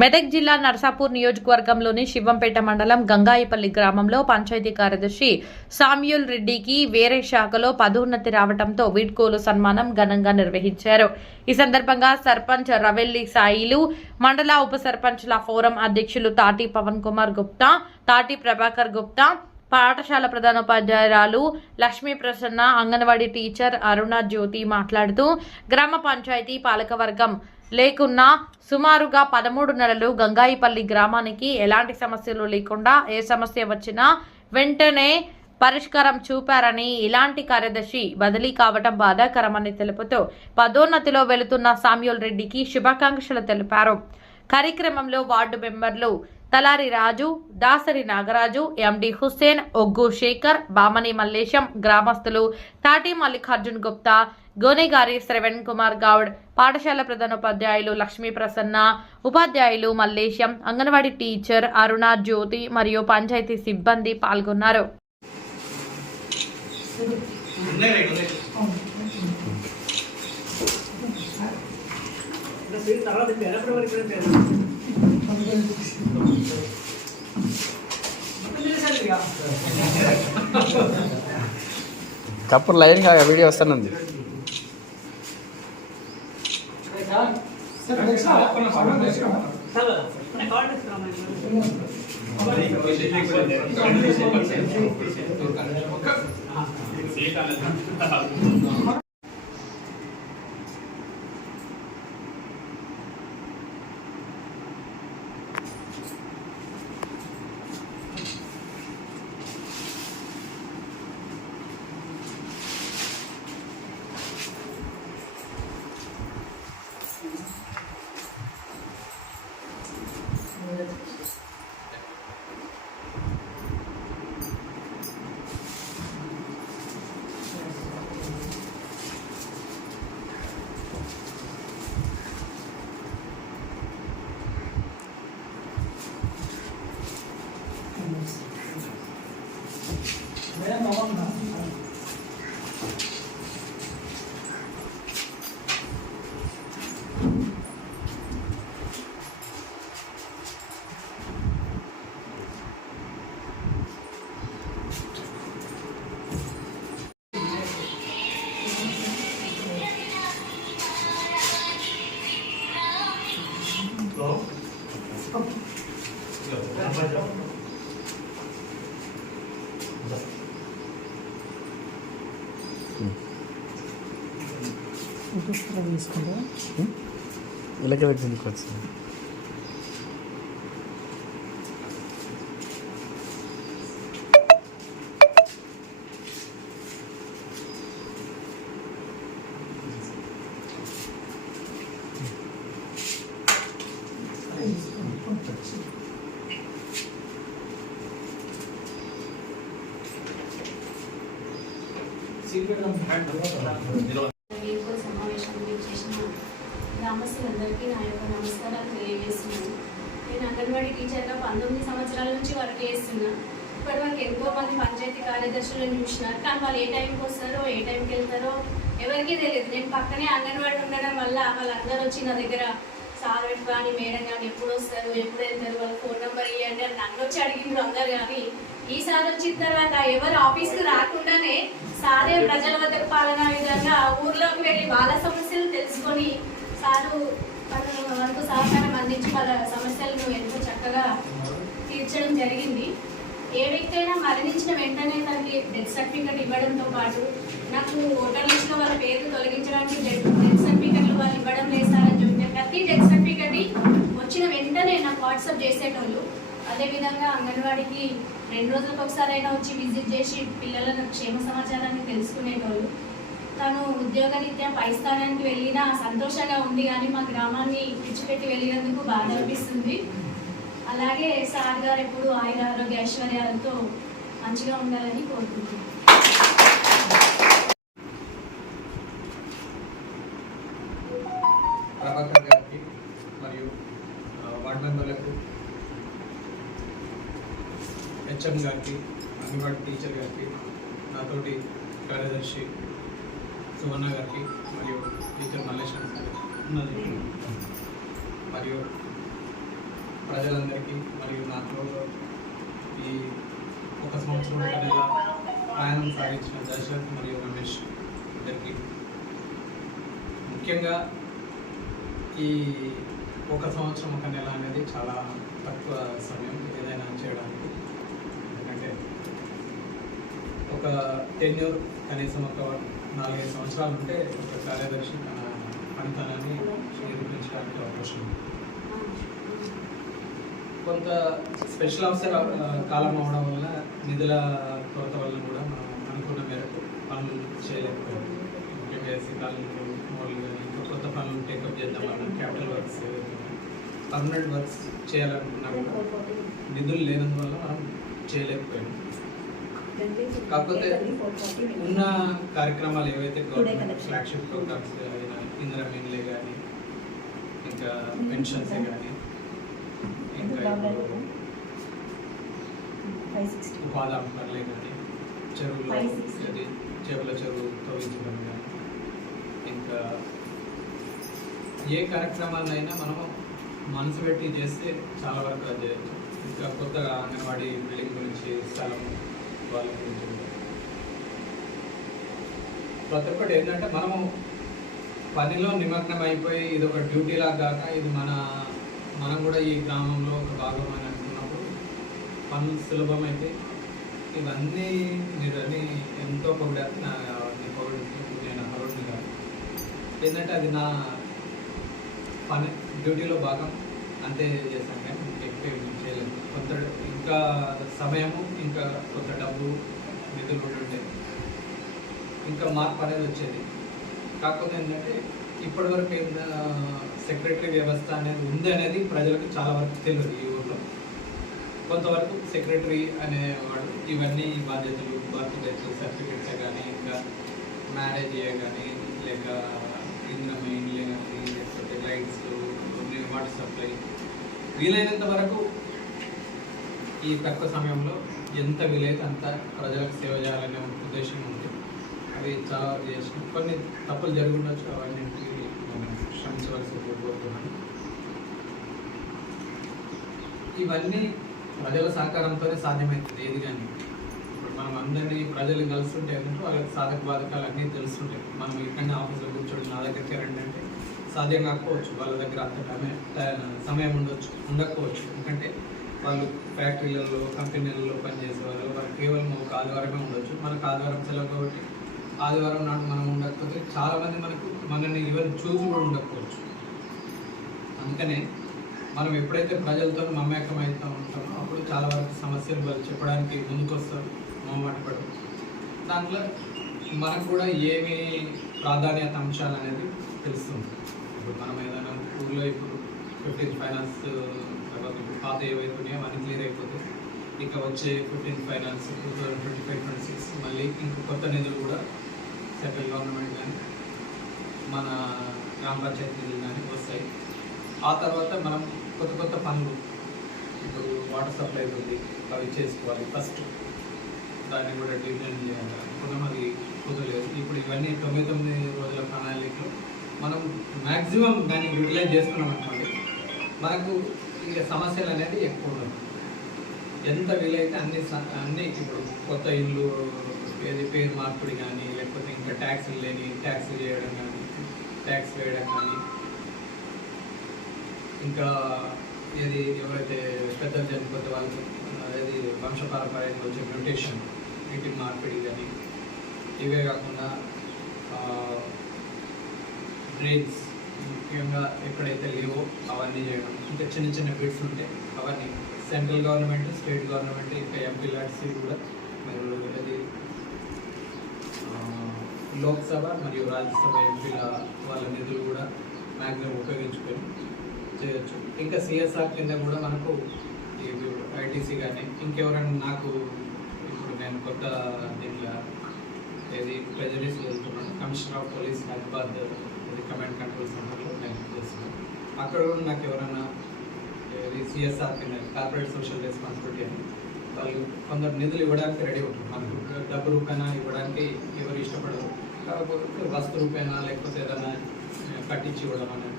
మెదక్ జిల్లా నర్సాపూర్ నియోజకవర్గంలోని శివంపేట మండలం గంగాయిపల్లి గ్రామంలో పంచాయతీ కార్యదర్శి సామ్యూల్ రెడ్డికి వేరే శాఖలో పదోన్నతి రావడంతో వీడ్కోలు సన్మానం ఘనంగా నిర్వహించారు. ఈ సందర్భంగా సర్పంచ్ రవెల్లి సాయిలు, మండల ఉప సర్పంచ్ల ఫోరం అధ్యక్షులు తాటి పవన్ కుమార్ గుప్తా, తాటి ప్రభాకర్ గుప్తా, పాఠశాల ప్రధానోపాధ్యాయురాలు లక్ష్మీ ప్రసన్న, అంగన్వాడీ టీచర్ అరుణ జ్యోతి మాట్లాడుతూ గ్రామ పంచాయతీ పాలకవర్గం లేకున్నా సుమారుగా 13 నెలలు గంగాయిపల్లి గ్రామానికి ఎలాంటి సమస్యలు లేకుండా ఏ సమస్య వచ్చినా వెంటనే పరిష్కారం చూపారని, ఇలాంటి కార్యదర్శి బదిలీ కావడం బాధాకరమని తెలుపుతూ పదోన్నతిలో వెళుతున్న సామ్యూల్ రెడ్డికి శుభాకాంక్షలు తెలిపారు. కార్యక్రమంలో వార్డు మెంబర్లు తలారి రాజు, దాసరి నాగరాజు, ఎండి హుస్సేన్, ఒగ్గు శేఖర్, బామని మల్లేశం, గ్రామస్తులు తాటి మల్లికార్జున్ గుప్తా, గోనేగారి శ్రవణ్ కుమార్ గౌడ్, పాఠశాల ప్రధానోపాధ్యాయులు లక్ష్మీ ప్రసన్న, ఉపాధ్యాయులు మల్లేశం, అంగన్వాడీ టీచర్ అరుణ జ్యోతి మరియు పంచాయతీ సిబ్బంది పాల్గొన్నారు. కప్పుడు లైన్ కాగా వీడియో వస్తానంది. ఇలాగే పెట్టింది కొంచెం గ్రామస్తులందరికీ నా యొక్క నమస్కారాలు తెలియజేస్తున్నాను. నేను అంగన్వాడీ టీచర్గా 19 సంవత్సరాల నుంచి వర్క్ చేస్తున్నా. ఇప్పటివరకు ఎంతో మంది పంచాయతీ కార్యదర్శులను చూసినారు, కానీ వాళ్ళు ఏ టైంకి వస్తారో ఏ టైంకి వెళ్తారో ఎవరికీ తెలియదు. నేను పక్కనే అంగన్వాడీ ఉండడం వల్ల వాళ్ళందరూ వచ్చి నా దగ్గర సార్ కానీ మేడం కానీ ఎప్పుడు వస్తారు, ఎప్పుడు వెళ్తారు, వాళ్ళ ఫోన్ నెంబర్ ఇవ్వండి అని నన్ను వచ్చి అడిగిండ్రు అందరు. కానీ ఈసారి వచ్చిన తర్వాత ఎవరు ఆఫీస్కి రాకుండానే సారే ప్రజల వద్దకు పాలన విధంగా ఊర్లోకి వెళ్ళి వాళ్ళ సమస్యలు తెలుసుకొని సారు మనకు సహకారం అందించి వాళ్ళ సమస్యలను ఎంతో చక్కగా తీర్చడం జరిగింది. ఏ వ్యక్తి అయినా మరణించిన వెంటనే తనకి డెత్ సర్టిఫికెట్ ఇవ్వడంతో పాటు నాకు ఓటర్ లిస్ట్లో వాళ్ళ పేరు తొలగించడానికి డెత్ సర్టిఫికెట్లు వాళ్ళు ఇవ్వడం లేస్తారని చెప్పిన ప్రతి డెత్ సర్టిఫికెట్ వచ్చిన వెంటనే నాకు వాట్సాప్ చేసేటోళ్ళు. అదేవిధంగా అంగన్వాడీకి 2 రోజులకు ఒకసారి అయినా వచ్చి విజిట్ చేసి పిల్లల క్షేమ సమాచారాన్ని తెలుసుకునేటోళ్ళు. తను ఉద్యోగరీత్యా పై స్థానానికి వెళ్ళినా సంతోషంగా ఉంది, కానీ మా గ్రామాన్ని విడిచిపెట్టి వెళ్ళినందుకు బాధ అనిపిస్తుంది. అలాగే సార్ గారు ఎప్పుడు ఆయుర ఆరోగ్య ఐశ్వర్యాలతో మంచిగా ఉండాలని కోరుకుంటున్నాను. ప్రభాకర్ గారికి మరియు వార్డు మెంబర్లకు, హెచ్ఎం గారికి, అంగన్వాడీ టీచర్ గారికి, నాతోటి కార్యదర్శి సువర్ణ గారికి మరియు టీచర్ మల్లేశ్వర ఉన్నది మరియు ప్రజలందరికీ మరియు నాకు ఈ ఒక సంవత్సరం ఒక నెల ప్రయాణం సాగించిన దశరథ్ మరియు రమేష్ ఇద్దరికి ముఖ్యంగా ఈ ఒక సంవత్సరం ఒక నెల అనేది చాలా తక్కువ సమయం ఏదైనా చేయడానికి. ఎందుకంటే ఒక టెన్యూర్ కనీసం ఒక 4-5 సంవత్సరాలు ఉంటే ఒక కార్యదర్శి తన పనితనాన్ని నిరూపించడానికి అవకాశం ఉంది. కొంత స్పెషల్ ఆఫీసర్ కాలం అవడం వల్ల నిధుల కొరత వల్ల కూడా మనం అనుకున్న మేరకు పనులు చేయలేకపోయాం. ముఖ్యంగా ఎస్సీ కాలనీలు మోడల్ కానీ ఇంకా కొత్త పనులు టేకప్ చేద్దామన్నా క్యాపిటల్ వర్క్స్ పర్మనెంట్ వర్క్స్ చేయాలనుకున్నా కూడా నిధులు లేనందువల్ల మనం చేయలేకపోయాం. కాకపోతే ఉన్న కార్యక్రమాలు ఏవైతే గవర్నమెంట్ ఫ్లాగ్షిప్ ప్రోగ్రామ్స్ ఇందిరా మిన్లే కానీ ఇంకా పెన్షన్సే కానీ ఇంకా బాదాం పర్లే కానీ చెరువులో చెరువుల చెరువు తవ్వించడం కానీ ఇంకా ఏ కార్యక్రమాలైనా మనము మనసు పెట్టి చేస్తే చాలా వరకు అది చేయొచ్చు. ఇంకా కొత్తగా అంగన్వాడీ బిల్డింగ్ గురించి స్థలం వాళ్ళ గురించి ప్రతి ఒక్కటి ఏంటంటే మనము పనిలో నిమగ్నం అయిపోయి ఇది ఒక డ్యూటీ లాగా కాక ఇది మనం కూడా ఈ గ్రామంలో ఒక భాగం అని అనుకున్నప్పుడు పనులు సులభమైతే ఇవన్నీ మీరు ఎంతో పొగిడారు. నేను హరోడ్ని కాదు, ఏంటంటే అది నా పని డ్యూటీలో భాగం అంతే చేశాను. కానీ ఎక్కువ చేయలేదు. కొంత ఇంకా సమయము ఇంకా కొంత డబ్బు నిధులు ఉంటుండే ఇంకా మార్పు అనేది వచ్చేది. కాకపోతే ఏంటంటే ఇప్పటివరకు సెక్రటరీ వ్యవస్థ అనేది ఉంది అనేది ప్రజలకు చాలా వరకు తెలియదు. ఈ ఊళ్ళో కొంతవరకు సెక్రటరీ అనేవాడు ఇవన్నీ బాధ్యతలు బర్త్ సర్టిఫికెట్స్ కానీ ఇంకా మ్యారేజ్ కానీ లేక ఇంద్ర మెయిన్లే కానీ లేకపోతే లైట్స్ వాటర్ సప్లై వీలైనంత వరకు ఈ తక్కువ సమయంలో ఎంత వీలైతే అంత ప్రజలకు సేవ చేయాలనే ఉద్దేశం ఉంది. అవి చాలా వరకు చేసినాం. కొన్ని తప్పులు జరుగుండొచ్చు, అవన్నింటికి శ్రమించవలసి కోరుతున్నాను. ఇవన్నీ ప్రజల సహకారంతోనే సాధ్యమవుతుంది ఏది కానీ. ఇప్పుడు మనం అందరినీ ప్రజలు కలుస్తుంటే ఏంటంటే వాళ్ళకి సాధక బాధకాలు అన్నీ తెలుస్తుంటాయి. మనం ఇక్కడనే ఆఫీస్లో కూర్చోండి నా దగ్గరికి రండి అంటే సాధ్యం కాకపోవచ్చు. వాళ్ళ దగ్గర అంత సమయం ఉండకపోవచ్చు. ఎందుకంటే వాళ్ళు ఫ్యాక్టరీలలో కంపెనీలలో పనిచేసేవాళ్ళు వాళ్ళకి కేవలం ఒక ఆదివారమే ఉండొచ్చు. మనకు ఆదివారం సెలవు కాబట్టి ఆదివారం నాడు మనం ఉండకపోతే చాలామంది మనల్ని ఈవెన్ చూసి కూడా ఉండకపోవచ్చు. అందుకనే మనం ఎప్పుడైతే ప్రజలతో మమేకం అవుతూ ఉంటామో అప్పుడు చాలా వరకు సమస్యలు వాళ్ళు చెప్పడానికి ముందుకు వస్తారు, మొహమాట పడరు. దాంట్లో మనకు కూడా ఏమి ప్రాధాన్యత అంశాలు అనేది తెలుస్తుంది. ఇప్పుడు మనం ఏదైనా ఊళ్ళో ఇప్పుడు 15th ఫైనాన్స్ తర్వాత ఇప్పుడు పాత ఏవైతున్నాయో అవన్నీ క్లియర్ అయిపోతే ఇంకా వచ్చే 15th ఫైనాన్స్ 2025-26 మళ్ళీ ఇంకో కొత్త నిధులు కూడా సెంట్రల్ గవర్నమెంట్ కానీ మన గ్రామ పంచాయతీ నిధులు కానీ వస్తాయి. ఆ తర్వాత మనం కొత్త పనులు ఇప్పుడు వాటర్ సప్లై ఉంది, అవి చేసుకోవాలి. ఫస్ట్ దాన్ని కూడా డివిజన్ చేయాలి అనుకున్నాం, అది కుదరలేదు. ఇప్పుడు ఇవన్నీ 99 రోజుల ప్రణాళికలో మనం మ్యాక్సిమం దాన్ని యూటిలైజ్ చేసుకున్నాం అనుకోండి, మనకు ఇక సమస్యలు అనేది ఎక్కువ ఉండదు. ఎంత వీలైతే అన్ని ఇప్పుడు కొత్త ఇల్లు ఏది పేరు మార్పిడి కానీ లేకపోతే ఇంకా ట్యాక్సులు లేని ట్యాక్స్ చేయడం కానీ ట్యాక్స్ వేయడం కానీ ఇంకా ఏది ఎవరైతే పెద్దలు చనిపోతే వాళ్ళకి ఏది వంశపారంపర్యంగా వచ్చే మ్యూటేషన్ వీటి మార్పిడి కానీ ఇవే కాకుండా డ్రైన్స్ ముఖ్యంగా ఎక్కడైతే లేవో అవన్నీ చేయడం. ఇంకా చిన్న బిడ్స్ ఉంటే అవన్నీ సెంట్రల్ గవర్నమెంట్ స్టేట్ గవర్నమెంట్ ఇంకా ఎంపీ ల్యాడ్స్ కూడా మీరు అది లోక్సభ మరియు రాజ్యసభ ఎంపీల వాళ్ళ నిధులు కూడా మ్యాక్సిమం ఉపయోగించుకొని చేయొచ్చు. ఇంకా సిఎస్ఆర్ కింద కూడా మనకు ఐటీసీ కానీ ఇంకెవరైనా నాకు ఇప్పుడు నేను కొత్త దీంట్లో ఏది ప్రెజరీస్ వెళ్తున్నాను, కమిషనర్ ఆఫ్ పోలీస్ హైదరాబాద్ ఇది కమాండ్ కంట్రోల్ సెంటర్లో నేను చేస్తున్నాను. అక్కడ కూడా నాకు ఎవరైనా సిఎస్ఆర్ కింద కార్పొరేట్ సోషల్ రెస్పాన్సిబిలిటీ అని వాళ్ళు కొందరు నిధులు ఇవ్వడానికి రెడీ ఉంటుంది. మనకు డబ్బు రూపాయన ఇవ్వడానికి ఎవరు ఇష్టపడరు, కాకపోతే వస్తు రూపాయన లేకపోతే ఏదైనా కట్టించి ఇవ్వడం అనేది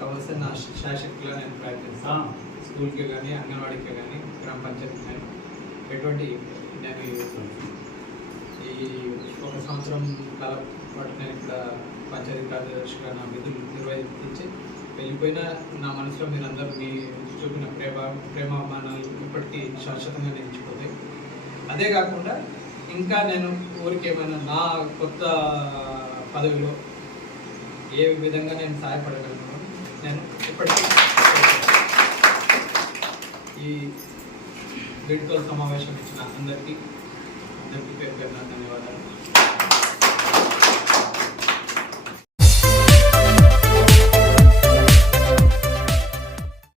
కావాల్సిన నా శాశక్తిలో నేను ప్రయత్నిస్తాను. స్కూల్కి కానీ అంగన్వాడీకి కానీ గ్రామ పంచాయతీకి కానీ ఎటువంటి నేను ఈ 1 సంవత్సరం కాలం పాటు నేను ఇక్కడ పంచాయతీ కార్యదర్శిగా నా విధులు నిర్వహించి వెళ్ళిపోయిన నా మనసులో మీరందరూ మీ చూపిన ప్రేమాభిమానాలు ఇప్పటికీ శాశ్వతంగా నిలిచిపోతాయి. అదే కాకుండా ఇంకా నేను ఊరికి ఏమైనా నా కొత్త పదవిలో ఏ విధంగా నేను సహాయపడగలను నేను ఇప్పటికీ ఈ వీడ్కోలు సమావేశం ఇచ్చిన అందరికీ పేరు పేరున ధన్యవాదాలు.